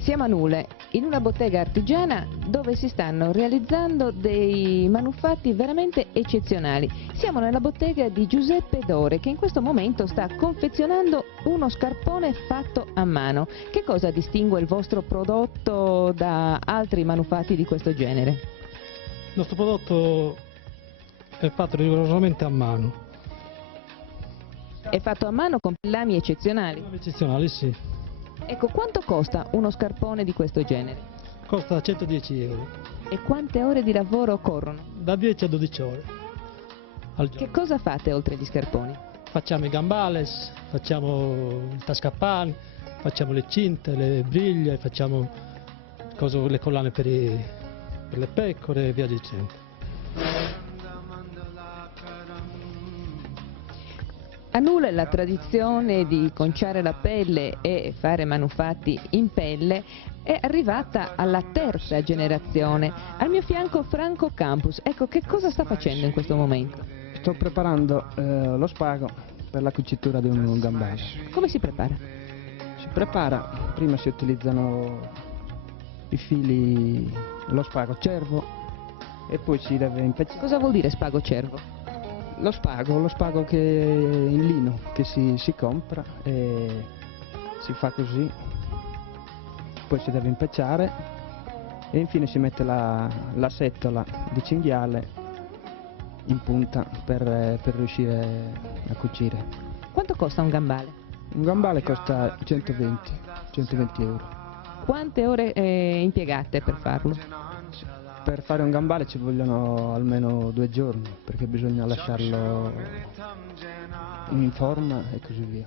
Siamo a Nule, in una bottega artigiana dove si stanno realizzando dei manufatti veramente eccezionali. Siamo nella bottega di Giuseppe Dore, che in questo momento sta confezionando uno scarpone fatto a mano. Che cosa distingue il vostro prodotto da altri manufatti di questo genere? Il nostro prodotto è fatto rigorosamente a mano. È fatto a mano con lami eccezionali. Eccezionali, sì. Ecco, quanto costa uno scarpone di questo genere? Costa 110 euro. E quante ore di lavoro corrono? Da 10 a 12 ore al giorno. Che cosa fate oltre agli scarponi? Facciamo i gambales, facciamo il tascapane, facciamo le cinte, le briglie, facciamo le collane per le pecore e via dicendo. A Nule la tradizione di conciare la pelle e fare manufatti in pelle è arrivata alla terza generazione. Al mio fianco Franco Campus. Ecco, che cosa sta facendo in questo momento? Sto preparando lo spago per la cucitura di un gambale. Come si prepara? Si prepara, prima si utilizzano i fili, lo spago cervo e poi si deve impezzinare. Cosa vuol dire spago cervo? Lo spago che è in lino, che si compra e si fa così, poi si deve impecciare e infine si mette la setola di cinghiale in punta per riuscire a cucire. Quanto costa un gambale? Un gambale costa 120 euro. Quante ore impiegate per farlo? Per fare un gambale ci vogliono almeno 2 giorni, perché bisogna lasciarlo in forma e così via.